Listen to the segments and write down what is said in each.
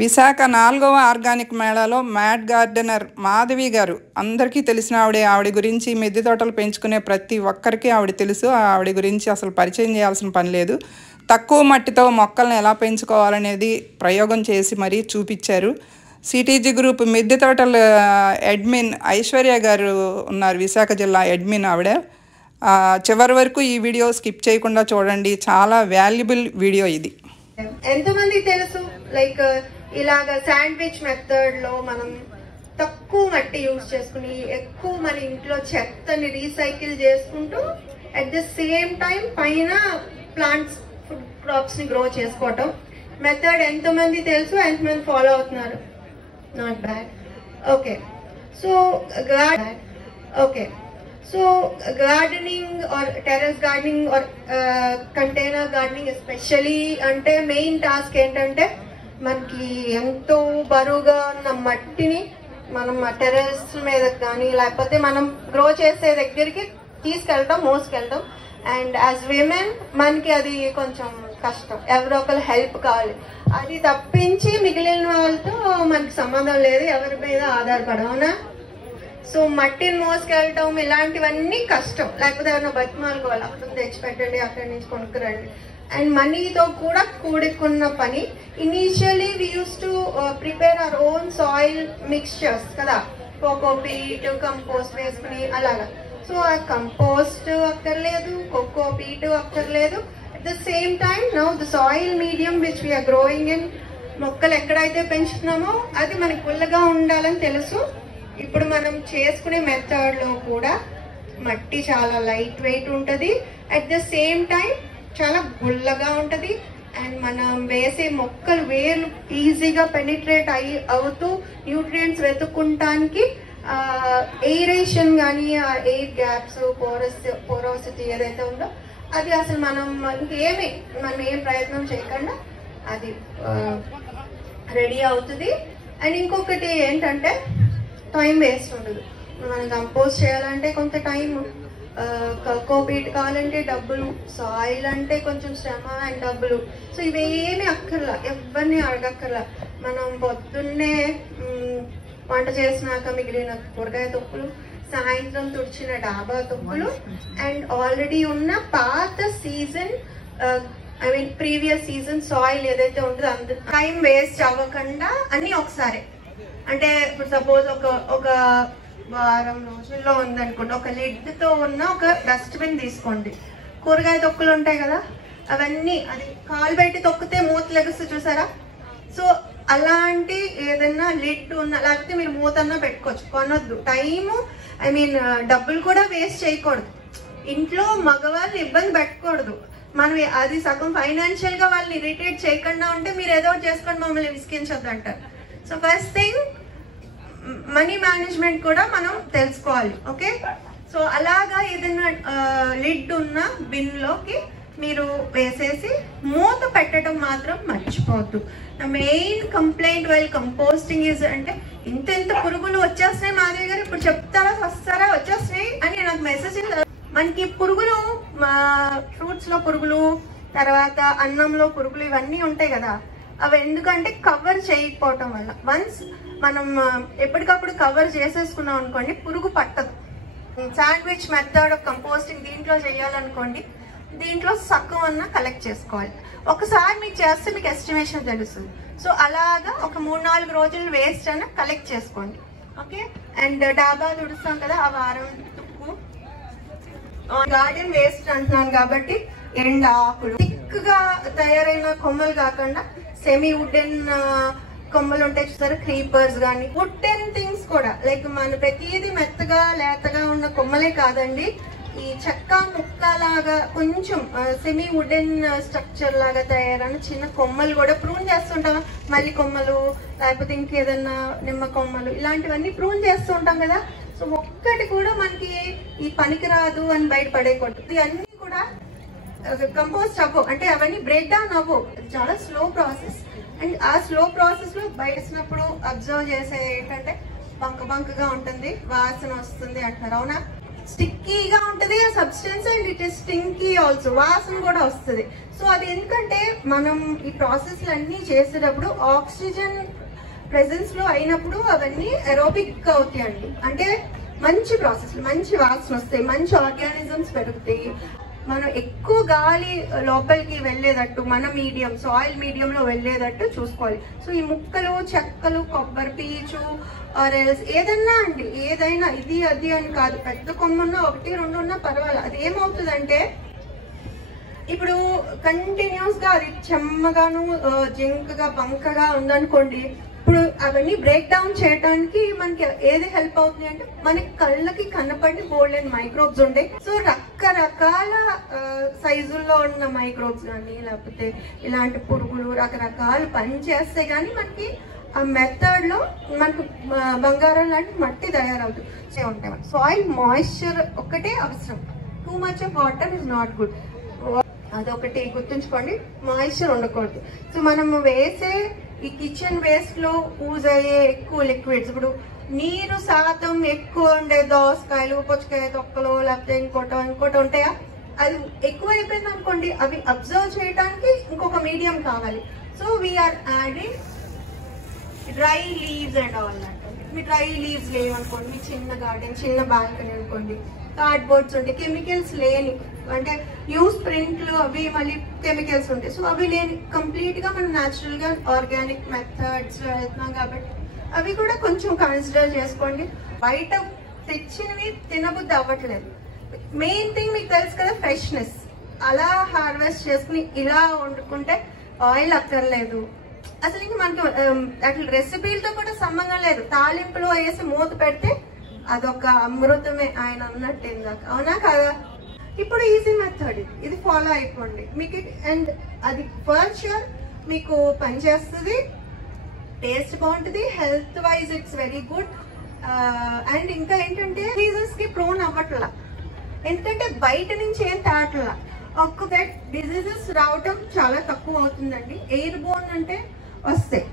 విశాఖ 4వ organic మేళాలో mad gardener Madhavi గారు అందరికీ తెలిసిన ఆవిడ గురించి మిద్దె తోటలు పెంచుకునే ప్రతి ఒక్కరికి ఆవిడ తెలుసు. ఆవిడ గురించి అసలు పరిచయం చేయాల్సిన పని లేదు. తక్కువ మట్టితో మొక్కలను ఎలా పెంచుకోవాలనేది ప్రయోగం చేసి మరీ చూపించారు. సిటీజీ గ్రూప్ మిద్దె తోటల అడ్మిన్ ఐశ్వర్య గారు ఉన్నారు, విశాఖ జిల్లా అడ్మిన్ ఆవిడ. చివరి వరకు ఈ వీడియో స్కిప్ చేయకుండా చూడండి, చాలా వాల్యుబుల్ వీడియో ఇది. ఎంతమంది తెలుసు లైక్ ఇలాగ శాండ్విచ్ మెథడ్ లో మనం తక్కువ మట్టి యూజ్ చేసుకుని ఎక్కువ మన ఇంట్లో చెత్తని రీసైకిల్ చేసుకుంటూ అట్ ద సేమ్ టైం పైన ప్లాంట్స్ ఫుడ్ క్రాప్స్ ని గ్రో చేసుకోవటం మెథడ్ ఎంతమంది తెలుసు, ఎంతమంది ఫాలో అవుతున్నారు? Not bad. Okay, so gardening or terrace gardening or container gardening especially అంటే మెయిన్ టాస్క్ ఏంటంటే మనకి ఎంతో బరువుగా ఉన్న మట్టిని మనం టెర్రస్ మీద కానీ లేకపోతే మనం గ్రో చేసే దగ్గరికి మోసుకెళ్తాం. అండ్ యాజ్ విమెన్ మనకి అది కొంచెం కష్టం, ఎవరో ఒకరు హెల్ప్ కావాలి. అది తప్పించి మిగిలిన వాళ్ళతో మనకి సంబంధం లేదు, ఎవరి మీద ఆధారపడవునా. సో మట్టిని మోసుకెళ్ళటం ఇలాంటివన్నీ కష్టం, లేకపోతే ఎవరైనా బతిమాలుకోవాలి, అక్కడ తెచ్చిపెట్టండి, అక్కడి నుంచి కొనుక్కురండి. అండ్ మనీతో కూడా కూడుకున్న పని. Initially we use to prepare our own soil mixtures కదా, కోకోపీట్ కంపోస్ట్ వేసుకుని అలాగా. సో ఆ కంపోస్ట్ అక్కర్లేదు, కోకోపీట్ అక్కర్లేదు. At the same time now the soil medium which we are growing in, మొక్కలు ఎక్కడైతే పెంచుతున్నామో అది మనకి పుల్లగా ఉండాలని తెలుసు. ఇప్పుడు మనం చేసుకునే మెథడ్ లో కూడా మట్టి చాలా లైట్ వెయిట్ ఉంటుంది, అట్ ద సేమ్ టైం చాలా గుల్లగా ఉంటుంది. అండ్ మనం వేసే మొక్కలు వేర్లు ఈజీగా పెనిట్రేట్ అవుతూ న్యూట్రియంట్స్ వెతుక్కుంటానికి ఎయిరేషన్ కానీ ఎయిర్ గ్యాప్స్ పోరోసిటీ ఏదైతే ఉందో అది అసలు మనం ఏం ప్రయత్నం చేయకుండా అది రెడీ అవుతుంది. అండ్ ఇంకొకటి ఏంటంటే టైం వేస్ట్ ఉండదు. మనం కంపోజ్ చేయాలంటే కొంత టైం, కోకోపీట్ కావాలంటే డబ్బులు, సాయిల్ అంటే కొంచెం శ్రమ అండ్ డబ్బులు. సో ఇవేమి అక్కర్లా, ఎవరిని అడగక్కర్లా. మనం పొద్దున్నే వంట చేసినాక మిగిలిన కూరగాయ తొక్కులు, సాయంత్రం తుడిచిన డాబా తొక్కులు అండ్ ఆల్రెడీ ఉన్న పాత సీజన్ ప్రీవియస్ సీజన్ సాయిల్ ఏదైతే ఉంటుందో అంత టైం వేస్ట్ అవ్వకుండా అన్ని ఒకసారి. అంటే ఇప్పుడు సపోజ్ ఒక వారం రోజుల్లో ఉందనుకోండి, ఒక లిడ్ తో ఉన్న ఒక డస్ట్బిన్ తీసుకోండి. కూరగాయ తొక్కులు ఉంటాయి కదా, అవన్నీ అది కాలు బయట తొక్కితే మూత లెగుస్తూ చూసారా. సో అలాంటి ఏదైనా లిడ్ ఉన్న, లేకపోతే మీరు మూతన్నా పెట్టుకోవచ్చు, కొనొద్దు. టైము డబ్బులు కూడా వేస్ట్ చేయకూడదు. ఇంట్లో మగవాళ్ళు ఇబ్బంది పెట్టకూడదు. మనం అది సగం ఫైనాన్షియల్ గా వాళ్ళని ఇరిటేట్ చేయకుండా ఉంటే మీరు ఏదో చేసుకోండి, మమ్మల్ని విసిగించొద్దు అంటారు. So first thing money management కూడా మనం తెలుసుకోవాలి. ఓకే, సో అలాగా ఏదైనా లిడ్ ఉన్న బిన్ లోకి మీరు వేసేసి మూత పెట్టడం మాత్రం మర్చిపోవద్దు. Main complaint while composting is అంటే ఇంత పురుగులు వచ్చేస్తున్నాయి మాధవి గారు, ఇప్పుడు చెప్తారా వస్తారా వచ్చేస్తున్నాయి అని నాకు మెసేజ్. మనకి పురుగులు ఫ్రూట్స్ లో పురుగులు, తర్వాత అన్నంలో పురుగులు ఇవన్నీ ఉంటాయి కదా, అవి ఎందుకంటే కవర్ చేయకపోవటం వల్ల. వన్స్ మనం ఎప్పటికప్పుడు కవర్ చేసేసుకున్నాం అనుకోండి, పురుగు పట్టదు. శాండ్విచ్ మెథడ్ ఆఫ్ కంపోస్టింగ్ దీంట్లో చేయాలనుకోండి, దీంట్లో సగం అన్న కలెక్ట్ చేసుకోవాలి. ఒకసారి మీకు చేస్తే మీకు ఎస్టిమేషన్ తెలుస్తుంది. సో అలాగా ఒక 3-4 రోజులు వేస్ట్ అన్న కలెక్ట్ చేసుకోండి. ఓకే, అండ్ డాబా తుడుస్తాం కదా, ఆ వారం తుక్కు గార్డెన్ వేస్ట్ అంటున్నాను కాబట్టి ఎండ ఆకులు థిక్ గా తయారైన కొమ్మలు కాకుండా సెమీ వుడెన్ కొమ్మలు ఉంటాయి చూసారు, క్రీపర్స్ కానీ వుడెన్ థింగ్స్ కూడా లైక్ మన ప్రతిదీ మెత్తగా లేతగా ఉన్న కొమ్మలే కాదండి, ఈ చెక్క ముక్క లాగా కొంచెం సెమీ వుడెన్ స్ట్రక్చర్ లాగా తయారైన చిన్న కొమ్మలు కూడా ప్రూన్ చేస్తుంటాం. మల్లి కొమ్మలు లేకపోతే ఇంకేదన్నా నిమ్మ కొమ్మలు ఇలాంటివన్నీ ప్రూన్ చేస్తూ ఉంటాం కదా. సో ఒక్కటి కూడా మనకి ఈ పనికిరాదు అని బయటపడేయకూడదు. ఇవన్నీ కూడా కంపోస్ట్ అవ్వవు, అంటే అవన్నీ బ్రేక్ డౌన్ అవ్వవు, చాలా స్లో ప్రాసెస్. అండ్ ఆ స్లో ప్రాసెస్ లో బయటసినప్పుడు అబ్జర్వ్ చేసే ఏంటంటే బంకగా ఉంటుంది, వాసన వస్తుంది అంటున్నారు, అవునా? స్టిక్కీగా ఉంటుంది substance and it is stinky also, వాసన కూడా వస్తుంది. సో అది ఎందుకంటే మనం ఈ ప్రాసెస్లు అన్నీ చేసేటప్పుడు ఆక్సిజన్ ప్రెజెన్స్ లో అయినప్పుడు అవన్నీ ఎరోబిక్ అవుతాయండి. అంటే మంచి ప్రాసెస్లు, మంచి వాసన వస్తాయి, మంచి ఆర్గానిజమ్స్ పెరుగుతాయి. మనం ఎక్కువ గాలి లోపలికి వెళ్ళేటట్టు మన మీడియం, సాయిల్ మీడియంలో వెళ్ళేటట్టు చూసుకోవాలి. సో ఈ ముక్కలు, చెక్కలు, కొబ్బరి పీచు ఆరెల్స్ ఏదన్నా అండి, ఏదైనా ఇది అది అని కాదు, పెద్ద కొమ్మన్నా 1, 2 ఉన్నా పర్వాలేదు. అది ఏమవుతుందంటే ఇప్పుడు కంటిన్యూస్ గా అది చెమ్మగాను జింకగా బంకగా ఉందనుకోండి, ఇప్పుడు అవన్నీ బ్రేక్ డౌన్ చేయడానికి మనకి ఏది హెల్ప్ అవుతుంది అంటే మనకి కళ్ళకి కనపడి బోల్డెన్ మైక్రోబ్స్ ఉంటాయి. సో రకరకాల సైజుల్లో ఉన్న మైక్రోబ్స్ కానీ లేకపోతే ఇలాంటి పురుగులు రకరకాలు పని చేస్తే కానీ మనకి ఆ మెథడ్ లో మనకు బంగారం లాంటి మట్టి తయారవుతుంది ఉంటాయి. సాయిల్ మాయిశ్చర్ ఒక్కటే అవసరం, too much of water is not good. అదొకటి గుర్తుంచుకోండి, మాయిశ్చర్ ఉండకూడదు. సో మనం వేసే ఈ కిచెన్ వేస్ట్ లో యూజ్ అయ్యే ఎక్కువ లిక్విడ్స్, ఇప్పుడు నీరు శాతం ఎక్కువ ఉండే దోసకాయలు, పుచ్చకాయ తొక్కలు లేకపోతే ఇంకోటి ఉంటాయా, అది ఎక్కువ అయిపోయింది అనుకోండి, అవి అబ్జర్వ్ చేయడానికి ఇంకొక మీడియం కావాలి. So we are adding dry leaves and all that. మీ డ్రై లీవ్స్ లేవనుకోండి, మీ చిన్న గార్డెన్, చిన్న బాల్కనీ అనుకోండి, కార్డ్బోర్డ్స్ ఉంటాయి, కెమికల్స్ లేని, అంటే యూస్ ప్రింట్లు అవి మళ్ళీ కెమికల్స్ ఉంటాయి. సో అవి లేని కంప్లీట్ గా మనం న్యాచురల్ గా ఆర్గానిక్ మెథడ్స్ వెళ్తున్నాం కాబట్టి అవి కూడా కొంచెం కన్సిడర్ చేసుకోండి. బయట తెచ్చినవి తినబుద్ధి అవ్వట్లేదు. మెయిన్ థింగ్ మీకు తెలుసు కదా, ఫ్రెష్నెస్. అలా హార్వెస్ట్ చేసుకుని ఇలా వండుకుంటే ఆయిల్ అక్కర్లేదు. అసలు ఇంక మనకి అట్లా రెసిపీలతో కూడా సంబంధం లేదు. తాలింపులో వేసి మూత పెడితే అదొక అమృతమే ఆయన అన్నట్టు ఇందాక, అవునా కదా? ఇప్పుడు ఈజీ మెథడ్ ఇది ఫాలో అయిపోండి మీకు. అండ్ అది ఫర్ ష్యూర్ మీకు పనిచేస్తుంది, టేస్ట్ బాగుంటుంది, health wise it's very good. And ఇంకా ఏంటంటే డిసీజెస్ కి ప్రోన్ అవ్వట్లా, ఎందుకంటే బయట నుంచి ఏం తాగట్లా. ఒక్క డిసీజెస్ రావటం చాలా తక్కువ అవుతుందండి. ఎయిర్ బోర్న్ అంటే వస్తాయి,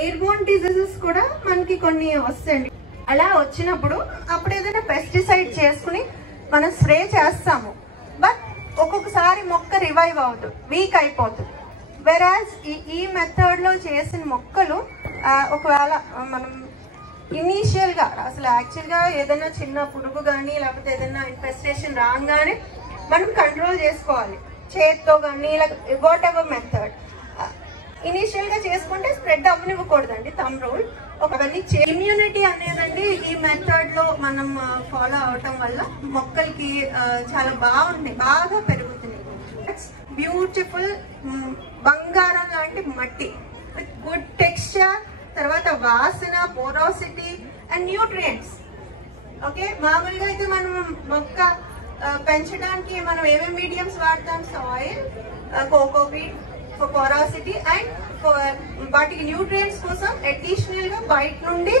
ఎయిర్ బోర్న్ డిసీజెస్ కూడా మనకి కొన్ని వస్తాయండి. అలా వచ్చినప్పుడు అప్పుడు ఏదైనా పెస్టిసైడ్ చేసుకుని మనం స్ప్రే చేస్తాము, బట్ ఒక్కొక్కసారి మొక్క రివైవ్ అవుతుంది, వీక్ అయిపోతుంది. వెరాజ్ ఈ మెథడ్ లో చేసిన మొక్కలు ఒకవేళ మనం ఇనీషియల్ గా అసలు యాక్చువల్ గా ఏదైనా చిన్న పురుగు కానీ లేకపోతే ఏదైనా ఇన్ఫెస్టేషన్ రాగానే మనం కంట్రోల్ చేసుకోవాలి చేత్తో కానీ, వాట్ ఎవర్ మెథడ్. ఇనీషియల్ గా చేసుకుంటే స్ప్రెడ్ అవ్వనివ్వకూడదండి, థంబ్ రూల్. అవన్నీ ఇమ్యూనిటీ అనేదండి ఈ మెథడ్ లో మనం ఫాలో అవటం వల్ల మొక్కలకి చాలా బాగుంటాయి, బాగా పెరుగుతున్నాయి. బ్యూటిఫుల్ బంగారం లాంటి మట్టి విత్ గుడ్ టెక్స్చర్, తర్వాత వాసన, పోరోసిటీ అండ్ న్యూట్రియంట్స్. ఓకే, మామూలుగా అయితే మనం మొక్క పెంచడానికి మనం ఏమేమి మీడియంస్ వాడతాం? Soil, cocopeat for porosity and వాటికి న్యూట్రియంట్స్ కోసం అడిషనల్ గా బయట నుండి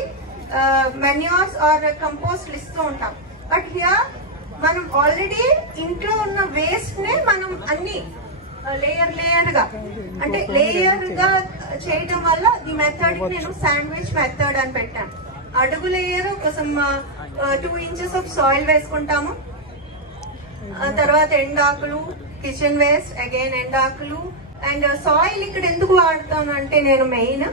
మెన్యూర్స్ ఆర్ కంపోస్ట్ ఇస్తూ ఉంటాం. బట్ హియర్ మనం ఆల్రెడీ ఇంట్లో ఉన్న వేస్ట్ నే మనం అన్ని లేయర్ గా, అంటే లేయర్ గా చేయడం వల్ల ఈ మెథడ్ కి నేను శాండ్విచ్ మెథడ్ అని పెట్టాను. అడుగు లేయర్ కోసం 2 inches ఆఫ్ సాయిల్ వేసుకుంటాము, తర్వాత ఎండాకులు, కిచెన్ వేస్ట్, అగైన్ ఎండాకులు. అండ్ సాయిల్ ఇక్కడ ఎందుకు వాడతాను అంటే నేను మెయిన్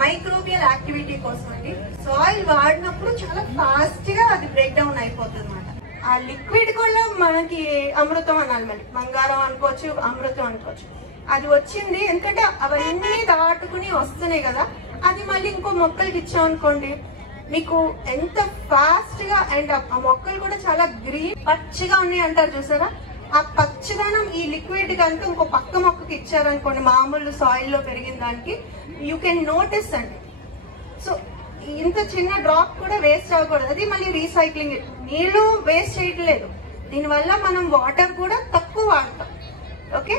మైక్రోబియల్ యాక్టివిటీ కోసం అండి. సాయిల్ వాడినప్పుడు చాలా ఫాస్ట్ గా అది బ్రేక్ డౌన్ అయిపోతుంది అనమాట. ఆ లిక్విడ్ కూడా మనకి అమృతం అనాలి, మళ్ళీ బంగారం అనుకోవచ్చు, అమృతం అనుకోవచ్చు. అది వచ్చింది ఎందుకంటే అవన్నీ దాటుకుని వస్తున్నాయి కదా, అది మళ్ళీ ఇంకో మొక్కలకి ఇచ్చాం అనుకోండి, మీకు ఎంత ఫాస్ట్ గా. అండ్ ఆ మొక్కలు కూడా చాలా గ్రీన్ పచ్చిగా ఉన్నాయి అంటారు చూసారా, ఆ పచ్చదనం ఈ లిక్విడ్ కనుక ఇంకో పక్క మొక్కకి ఇచ్చారనుకోండి, మామూలు సాయిల్ లో పెరిగిన దానికి యూ కెన్ నోటీస్ అండి. సో ఇంత చిన్న డ్రాప్ కూడా వేస్ట్ అవ్వకూడదు, అది మళ్ళీ రీసైక్లింగ్. నీళ్లు వేస్ట్ చేయట్లేదు, దీనివల్ల మనం వాటర్ కూడా తక్కువ వాడతాం. ఓకే,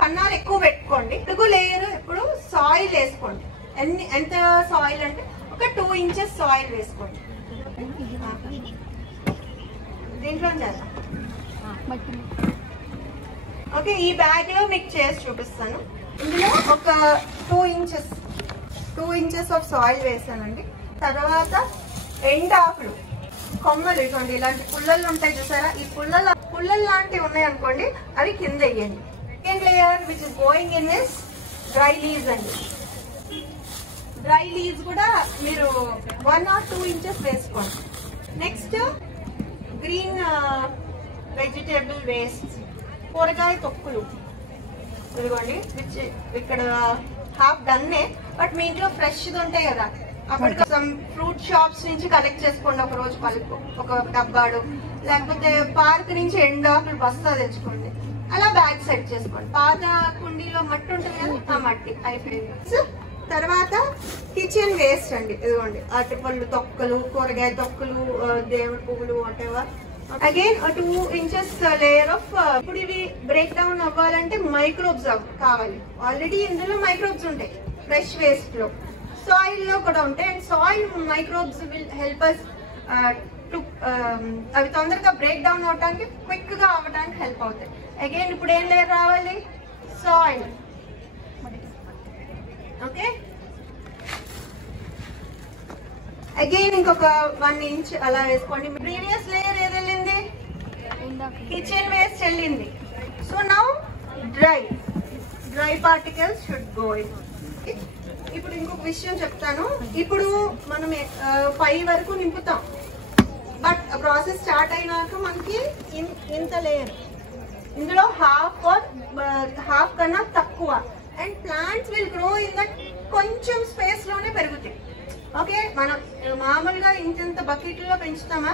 కన్నాలు ఎక్కువ పెట్టుకోండి. అడుగు లేయర్ ఎప్పుడు సాయిల్ వేసుకోండి. ఎంత సాయిల్ అంటే ఒక 2 inches సాయిల్ వేసుకోండి. దీంట్లో ఓకే, ఈ బ్యాగ్ లో మీకు చేసి చూపిస్తాను. ఇందులో ఒక 2 inches ఆఫ్ సాయిల్ వేసానండి. తర్వాత ఎండాకులు కొమ్మలు ఇటువంటి ఇలాంటి పుల్లలు ఉంటాయి చూసారా, ఈ పుల్లలు లాంటివి ఉన్నాయి అనుకోండి, అవి కింద వేయండి. Second layer which is going in is dry leaves అండి. డ్రై లీవ్స్ కూడా మీరు 1 or 2 inches వేసుకోండి. నెక్స్ట్ గ్రీన్ వెజిటేబుల్ వేస్ట్, కూరగాయ తొక్కులు ఇదిగోండి, విచ్ ఇక్కడ హాఫ్ డన్నే, బట్ మీ ఇంట్లో ఫ్రెష్గా ఉంటాయి కదా, అప్పుడు సమ్ ఫ్రూట్ షాప్స్ నుంచి కలెక్ట్ చేసుకోండి. ఒక రోజు పలుపు ఒక డబ్బాడు, లేకపోతే పార్క్ నుంచి ఎండాకులు బస్తా తెచ్చుకోండి, అలా బ్యాగ్ సెట్ చేసుకోండి. పాత కుండీలో మట్టి ఉంటుంది కదా, ఆ మట్టి అయిపోయింది. తర్వాత కిచెన్ వేస్ట్ అండి, ఇదిగోండి అరటిపళ్ళు తొక్కలు, కూరగాయ తొక్కలు, దేవుడి పువ్వులు, whatever. Again 2 inches layer of. ఇప్పుడు ఇవి బ్రేక్ డౌన్ అవ్వాలంటే మైక్రోబ్స్ కావాలి. ఆల్రెడీ ఇందులో మైక్రోబ్స్ ఉంటాయి ఫ్రెష్ వేస్ట్ లో, సాయిల్ లో కూడా ఉంటాయి. And soil microbes will help us to అవి తొందరగా బ్రేక్ డౌన్ అవడానికి, క్విక్ గా అవ్వడానికి హెల్ప్ అవుతాయి. అగైన్ ఇప్పుడు ఏం లేయర్ రావాలి, సాయిల్. ఓకే, అగైన్ ఇంకొక 1 inch అలా వేసుకోండి. ప్రీవియస్ లేయర్ ఏది వెళ్ళింది, కిచెన్ వేస్ట్ వెళ్ళింది. So now dry particles should go in. ఇప్పుడు ఇంకొక విషయం చెప్తాను. ఇప్పుడు మనం 5 వరకు నింపుతాం, బట్ ప్రాసెస్ స్టార్ట్ అయినాక మనకి ఇంత లేయర్, ఇందులో హాఫ్ కన్నా తక్కువ. And plants will grow in that కొంచెం స్పేస్ లోనే పెరుగుతాయి. ఓకే, మనం మామూలుగా ఇంత బకెట్లో పెంచుతామా,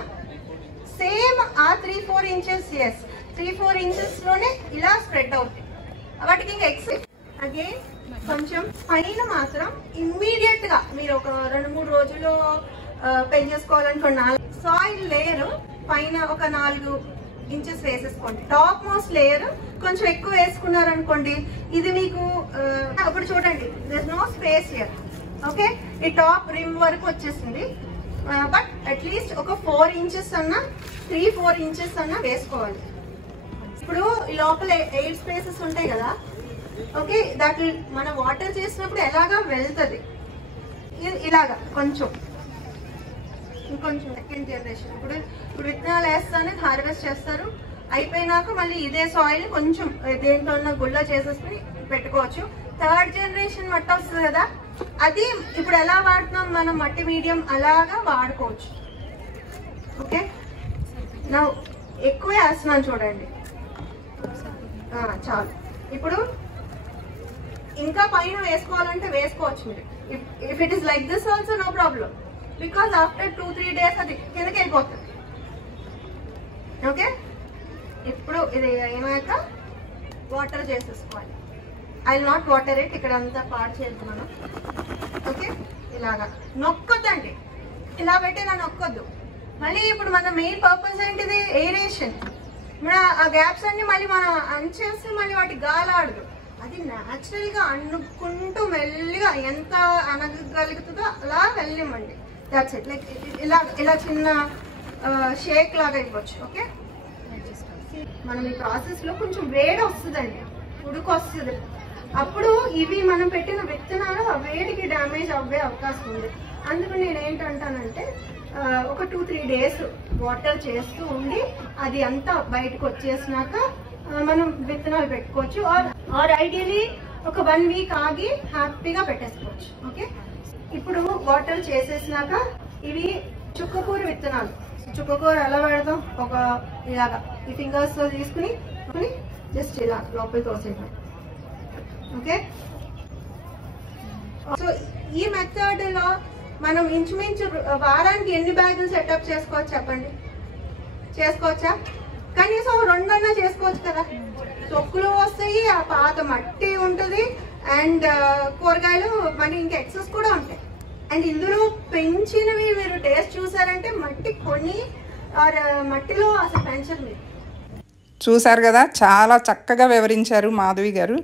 సేమ్ ఆ 3-4 inches, 3-4 inches లోనే ఇలా స్ప్రెడ్ అవుతాయి. వాటికి ఇంకా ఎక్సెస్. అగైన్ కొంచెం పైన మాత్రం ఇమ్మీడియట్ గా మీరు ఒక 2-3 రోజుల్లో పెంచేసుకోవాలనుకోండి. సాయిల్ లేయర్ పైన ఒక 4 inches వేసేసుకోండి. టాప్ మోస్ట్ లేయర్ కొంచెం ఎక్కువ వేసుకున్నారనుకోండి, ఇది మీకు అప్పుడు చూడండి there is no space here. Okay, ఈ టాప్ రిమ్ వరకు వచ్చేసింది, బట్ అట్లీస్ట్ ఒక 4 inches అన్నా 3-4 inches అన్నా వేసుకోవాలి. ఇప్పుడు ఈ లోపల 8 స్పేసెస్ ఉంటాయి కదా, ఓకే, దట్ మనం వాటర్ చేసినప్పుడు ఎలాగా వెళ్తుంది, ఇలాగా కొంచెం ఇంకొంచెం. సెకండ్ జనరేషన్ ఇప్పుడు విత్తనాలు వేస్తానే హార్వెస్ట్ చేస్తారు, అయిపోయినాక మళ్ళీ ఇదే సాయిల్ కొంచెం దేంట్లో ఉన్న గుళ్ళ చేసేసుకుని పెట్టుకోవచ్చు. థర్డ్ జనరేషన్ మట్టి వస్తుంది కదా, అది ఇప్పుడు ఎలా వాడుతున్నాం మనం, మట్టి మీడియం అలాగా వాడుకోవచ్చు. ఓకే, నా ఎక్కువ వేస్తున్నాను చూడండి, చాలు. ఇప్పుడు ఇంకా పైన వేసుకోవాలంటే వేసుకోవచ్చు మీరు. If it is like this also no problem, because after 2-3 days అది కిందకి వెళ్ళిపోతుంది. ఓకే, ఇప్పుడు ఇది అయినాక వాటర్ చేసేసుకోవాలి. I will not water it, ఇక్కడ అంతా పాడు చేస్తున్నాను. ఓకే, ఇలాగా నొక్కొద్దండి, ఇలా పెట్టి ఇలా నొక్కొద్దు. మళ్ళీ ఇప్పుడు మన మెయిన్ పర్పస్ ఏంటిది, ఎయిరేషన్. మన ఆ గ్యాప్స్ అన్ని మళ్ళీ మనం అంచేస్తే మళ్ళీ వాటి గాలాడదు, అది న్యాచురల్ గా అనుకుంటూ మెల్లిగా ఎంత అనగలుగుతుందో అలా వెళ్ళిమండి. That's it. లైక్ ఇలా చిన్న షేక్ లాగా ఇవ్వచ్చు. ఓకే, మనం ఈ ప్రాసెస్ లో కొంచెం వేడి వస్తుందండి, ఉడుకు వస్తుంది. అప్పుడు ఇవి మనం పెట్టిన విత్తనాలు ఆ వేడికి డ్యామేజ్ అవ్వే అవకాశం ఉంది. అందుకు నేను ఏంటంటానంటే ఒక 2-3 days వాటర్ చేస్తూ ఉండి అది అంతా బయటకు వచ్చేసినాక మనం విత్తనాలు పెట్టుకోవచ్చు. ఆర్ ఐడియలీ ఒక 1 week ఆగి హ్యాపీగా పెట్టేసుకోవచ్చు. ఓకే, ఇప్పుడు వాటర్ చేసేసినాక ఇవి చుక్కకూర విత్తనాలు. చుక్కకూర ఎలా పెడతాం, ఒక ఇలాగా ఈ ఫింగర్స్ తో తీసుకుని జస్ట్ ఇలా లోపలికి తోసేయడం. ఓకే, సో ఈ మెథడ్ లో మనం ఇంచుమించు వారానికి ఎన్ని బ్యాగులు సెటప్ చేసుకోవచ్చు చెప్పండి, చేసుకోవచ్చా? కనీసం 2 అన్నా చేసుకోవచ్చు కదా. తొక్కులు వస్తాయి, ఆ పాత మట్టి ఉంటుంది, అండ్ కూరగాయలు మళ్ళీ ఇంకా ఎక్సెస్ కూడా ఉంటాయి. అండ్ ఇందులో పెంచినవి మీరు టేస్ట్ చూసారంటే మట్టి కొని మట్టిలో అసలు పెంచరు మీరు. చూసారు కదా, చాలా చక్కగా వివరించారు మాధవి గారు.